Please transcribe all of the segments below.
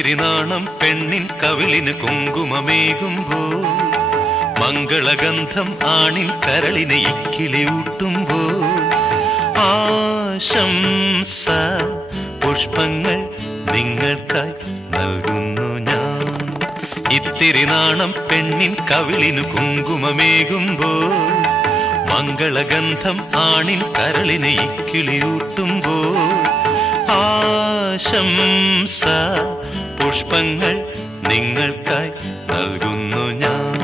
ഇത്തിരി നാണം പെണ്ണിൻ കവിളിന് കുങ്കുമമേകുമ്പോൾ, മംഗളഗന്ധം ആണിൻ കരളിനെ ഇക്കിളിയൂട്ടുമ്പോൾ, ആശംസ പുഷ്പങ്ങൾ നിങ്ങൾക്കായി നൽകുന്നു ഞാൻ. ഇത്തിരി നാണം പെണ്ണിൻ കവിളിന് കുങ്കുമമേകുമ്പോൾ, മംഗളഗന്ധം ആണിൻ കരളിനെ ഇക്കിളിയൂട്ടുമ്പോൾ, ആശംസ പുഷ്പങ്ങൾ നിങ്ങൾക്കായി നൽകുന്നു ഞാൻ.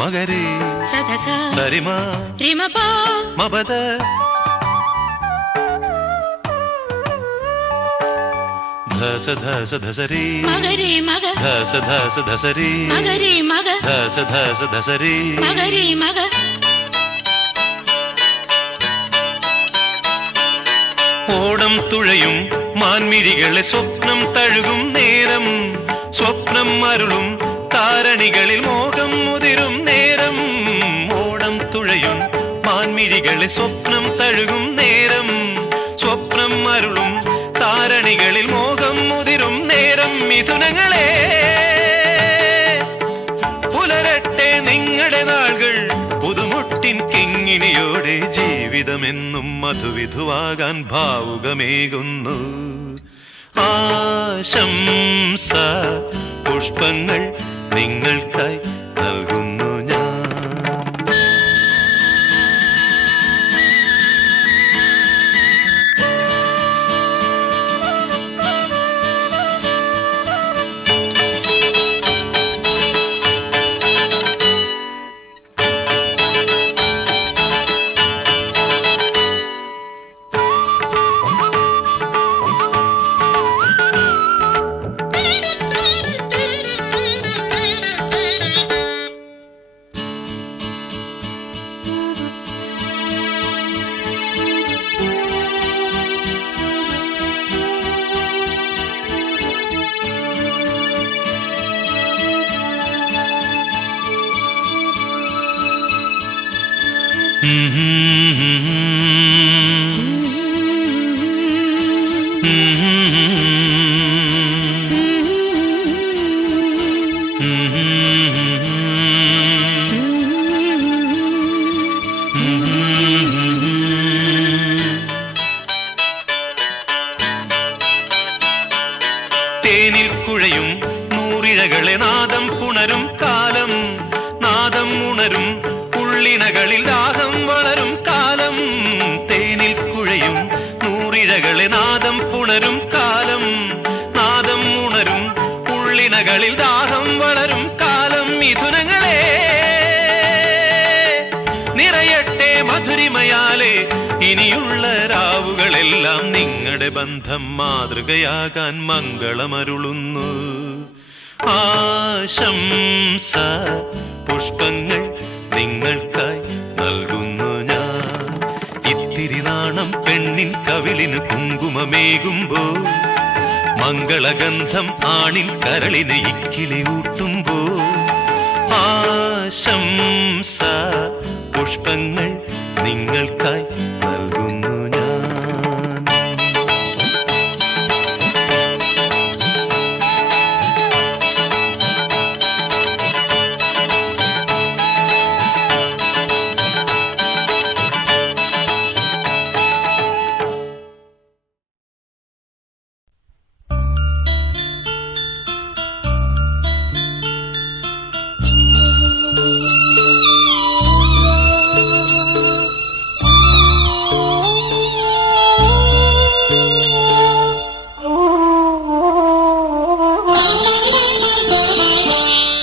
മഗരേ സദസ സരിമ രിമപ മബദ ധസ ധസ ധസരി മഗരേ മഗ ധസ ധസ ധസരി മഗരേ മഗ ധസ ധസ ധസരി മഗരേ മഗ. ഓണം തുഴയും മാൻമിഴികളെ സ്വപ്നം തഴുകും നേരം, സ്വപ്നം അരുളും താരണികളിൽ മോഹം മുതിരും നേരം. ഓണം തുഴയും മാൻമിഴികളെ സ്വപ്നം തഴുകും നേരം, സ്വപ്നം അരുളും താരണികളിൽ മോഹം മുതിരും നേരം. മിഥുനങ്ങളെ പുലരട്ടെ നിങ്ങളുടെ നാളുകൾ, പുതുമുട്ടിൻ കിങ്ങിണിയോടെ ജീവിതമെന്നും മധുവിധുവാകാൻ ഭാവുകമേകുന്നു. ആശംസ പുഷ്പങ്ങൾ നിങ്ങൾക്കായി നൽകുന്നു ഞാൻ. തേനിൽ കുഴയും നൂറിഴകളെ നാദം പുണരും കാലം, നാദം ഉണരും ഉള്ളിണകളിൽ ദാഹം വളരും കാലം. തേനിൽ കുഴയും നൂറിഴകളെ നാദം പുണരും കാലം, നാദം ഉണരും ഉള്ളിണകളിൽ ദാഹം വളരും കാലം. മിഥുനങ്ങളെ നിറയട്ടെ മധുരിമയാലെ ഇനിയുള്ള രാവുകളെല്ലാം നിങ്ങളുടെ ബന്ധം മാതൃകയാകാൻ മംഗളമരുളുന്നു. ആശംസ പുഷ്പങ്ങൾ നിങ്ങൾക്കായി നൽകുന്നു ഞാൻ. ഇത്തിരി നാണം പെണ്ണിൻ കവിളിന് കുങ്കുമമേകുമ്പോൾ, മംഗളഗന്ധം ആണിൻ കരളിനെ ഇക്കിളിയൂട്ടുമ്പോൾ, ആശംസ പുഷ്പങ്ങൾ നിങ്ങൾക്കായി നൽകുന്നു ഞാൻ.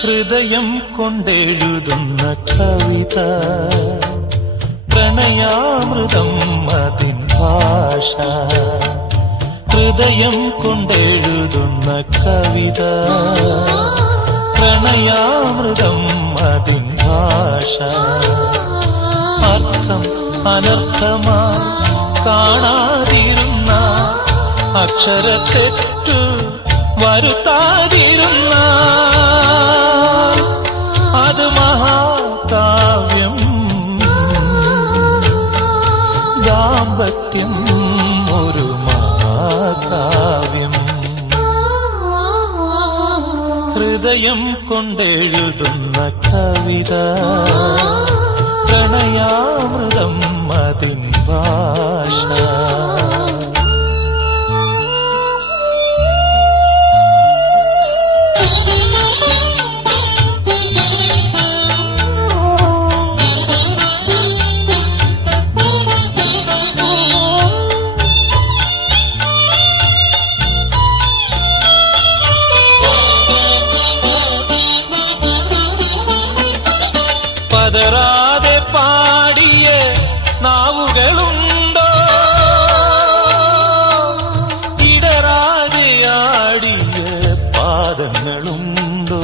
ഹൃദയം കൊണ്ടെഴുതുന്ന കവിത, പ്രണയാമൃതം അതിൻ ഭാഷ. ഹൃദയം കൊണ്ടെഴുതുന്ന കവിത, പ്രണയാമൃതം അതിൻ ഭാഷ. അർത്ഥം അനർത്ഥമായി കാണാതിരുന്ന അക്ഷരത്തെറ്റു വരുത്താതിരുന്ന അത് മഹാകാവ്യം. ദാമ്പത്യം ഒരു മഹാകാവ്യം. ഹൃദയം കൊണ്ടെഴുതുന്ന കവിത പ്രണയാമൃതം അതിൻ ഭാഷ. പതറാതെ പാടിയ നാവുകളുണ്ടോ, ഇടറാതെ ആടിയ പാദങ്ങളുണ്ടോ?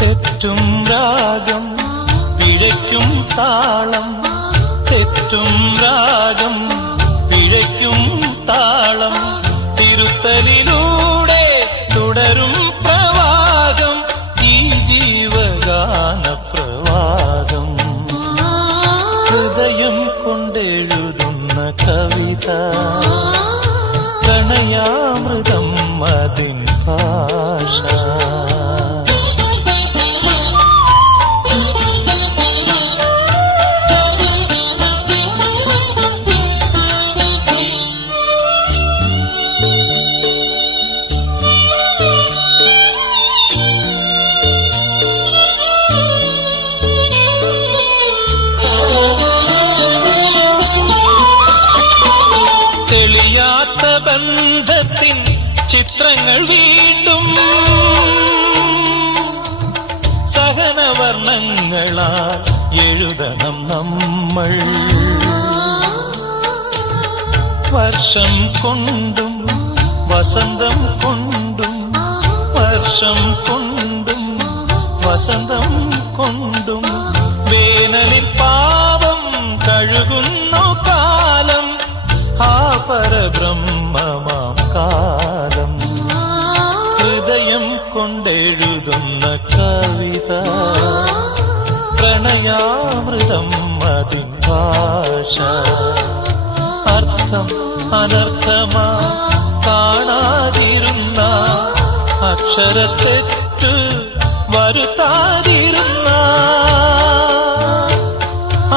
തെറ്റും രാഗം പിഴയ്ക്കും താളം, തെറ്റും രാഗം പിഴയ്ക്കും താളം. തിരുത്തലിലൂടെ തുടരും പ്രവാഹം, ഈ ജീവഗാന പ്രവാഹം. ഹൃദയം കൊണ്ടെഴുതുന്ന കവിത പ്രണയാമൃതം അതിൻ ഭാഷ. തെളിയാത്ത ബന്ധത്തിൻ ചിത്രങ്ങൾ വീണ്ടും സഹനവർണ്ണങ്ങളാൽ എഴുതണം നമ്മൾ. വർഷം കൊണ്ടും വസന്തം കൊണ്ടും, വർഷം കൊണ്ടും വസന്തം കൊണ്ടും, വേനലിൽ പാവം കഴുകുന്നു കാലം, ആ പരബ്രഹ്മമാം കാലം. ഹൃദയം കൊണ്ടെഴുതുന്ന കവിത പ്രണയാമൃതം അതിൻ ഭാഷ. അർത്ഥം അനർത്ഥമാ കാണാതിരുന്ന അക്ഷരത്തെറ്റു വരുത്താതിരുന്ന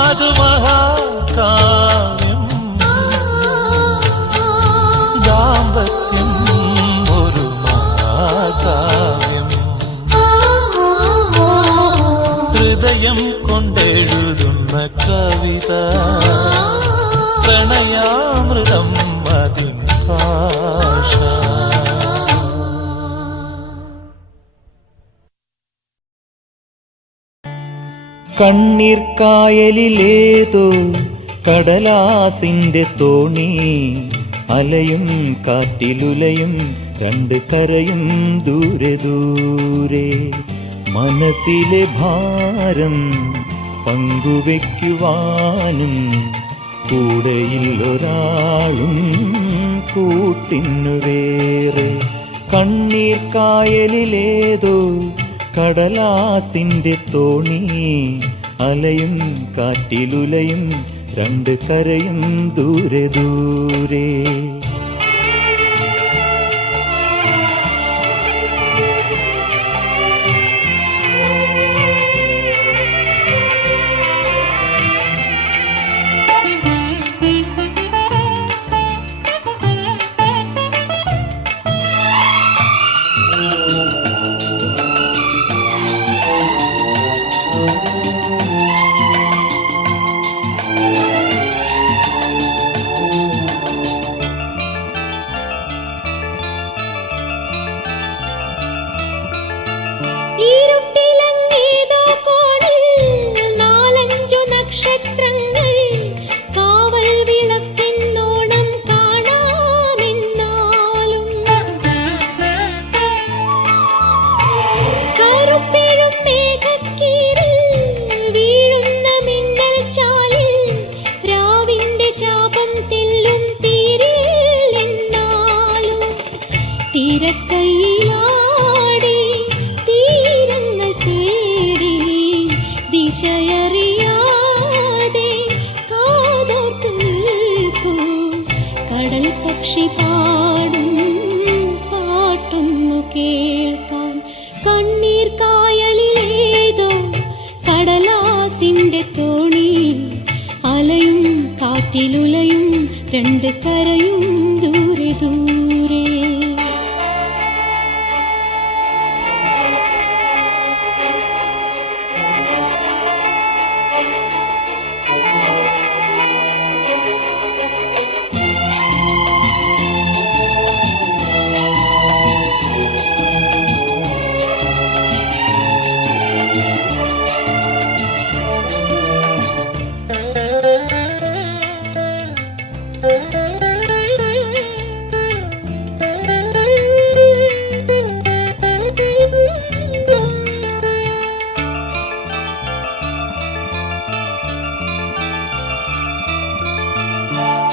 അത് മഹാകാവ്യം. ദാമ്പത്യം ഒരു മഹാകാവ്യം. ഹൃദയം കൊണ്ടെഴുതുന്ന കവിത പ്രണയാമൃതം അതിൻ ഭാഷ. കണ്ണീർ കായലിലേതോ കടലാസിന്റെ തോണി, അലയും കാറ്റിലുലയും രണ്ട് കരയും ദൂരെ ദൂരെ. മനസ്സിലെ ഭാരം പങ്കുവെക്കുവാനും കൂടെയില്ലൊരാളും കൂട്ടിനു വേറെ. കണ്ണീർ കായലിലേതോ കടലാസിന്റെ തോണി, അലയും കാറ്റിലുലയും രണ്ട് കരയും ദൂരെ ദൂരെ. തീരങ്ങളിൽ തേടി ദിശയറിയാതെ കാതോർത്തു നിൽക്കൂ. കടൽ പക്ഷി പാടും പാട്ടൊന്നു കേൾക്കാൻ. കണ്ണീർ കായലിലേതോ കടലാസിന്റെ തോണി, അലയും കാറ്റിലുലയും രണ്ട് കരയും ദൂരെ ദൂരെ.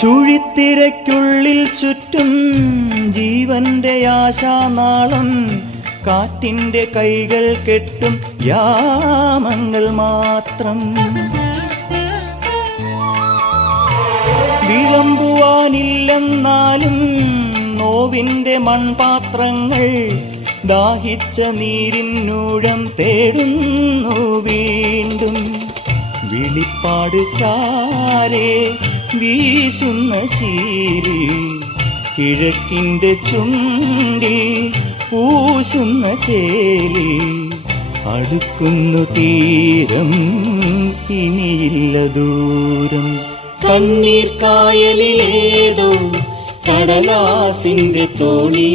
ചുഴിത്തിരയ്ക്കുള്ളിൽ ചുറ്റും ജീവന്റെ ആശാനാളം, കാറ്റിന്റെ കൈകൾ കെട്ടും യാമങ്ങൾ മാത്രം. വിളമ്പുവാനില്ലെന്നാലും നോവിന്റെ മൺപാത്രങ്ങൾ, ദാഹിച്ച നീരിന്നൂഴം തേടുന്നു വീണ്ടും. വിളിപ്പാട് ചാരേ വീശുന്ന ശീലി, കിഴക്കിന്റെ ചുണ്ടിൽ പൂശുന്ന ചേലി. അടുക്കുന്നു തീരം, ഇനിയില്ല ദൂരം. കണ്ണീർ കായലിലേതോ കടലാസിന്റെ തോണി,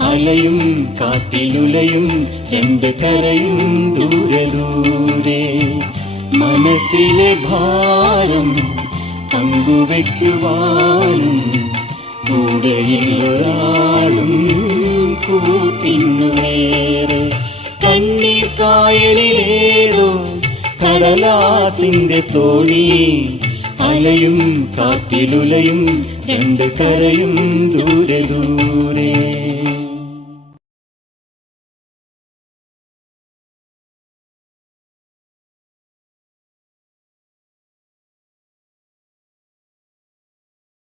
അലയും കാറ്റിലുലയും രണ്ട് കരയും ദൂരെ ദൂരെ. മനസ്സിലെ ഭാരം പങ്കുവയ്ക്കുവാനും കൂടെയൊരാളും കൂട്ടിനു വേറെ. കണ്ണീർ കായലിലേതോ കടലാസിന്റെ തോണി, അലയും കാറ്റിലുലയും രണ്ട് കരയും ദൂരെ ദൂരെ.